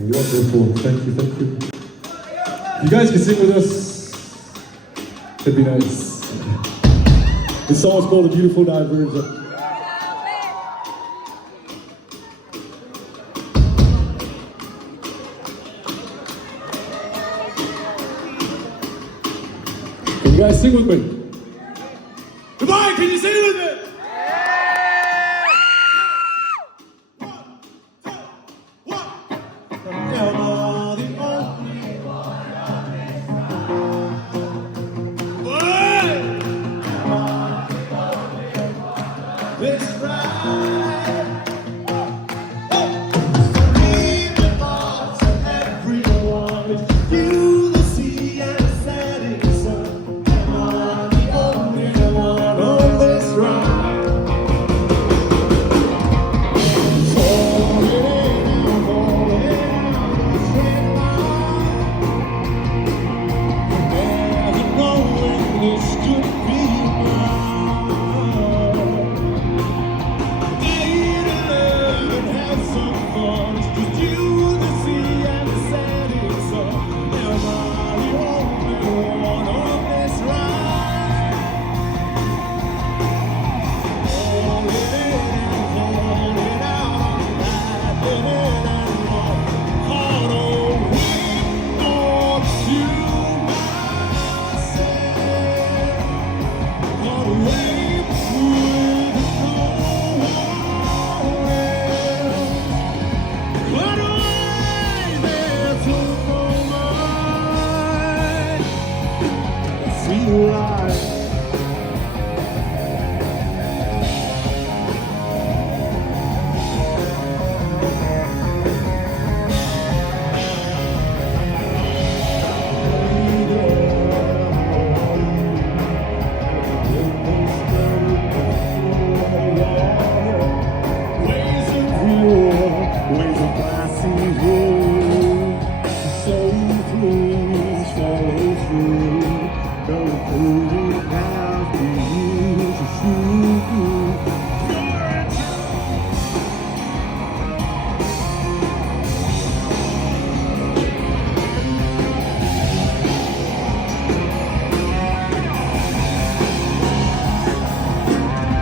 Wonderful. Thank you, thank you. You guys can sing with us. It'd be nice. This song is called A Beautiful Diversion. Can you guys sing with me? Come on, can you sing with me?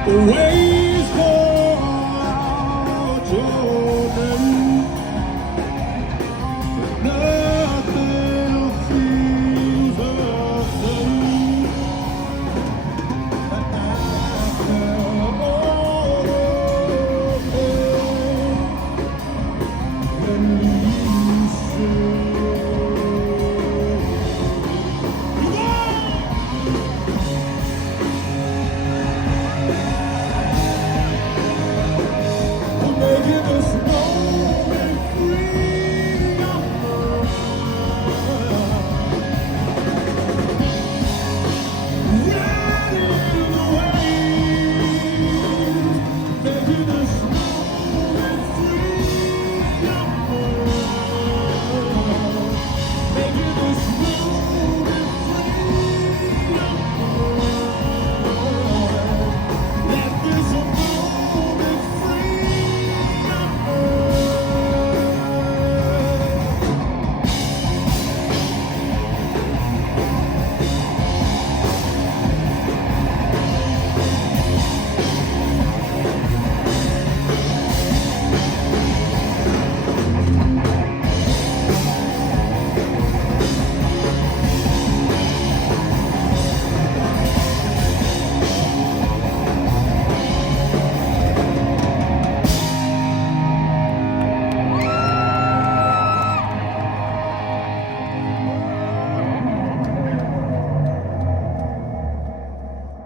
Ways for Jordan, nothing feels the same. After all of it, when you say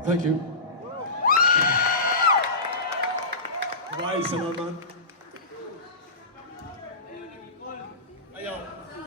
Thank you. Rise, man. Ayaw.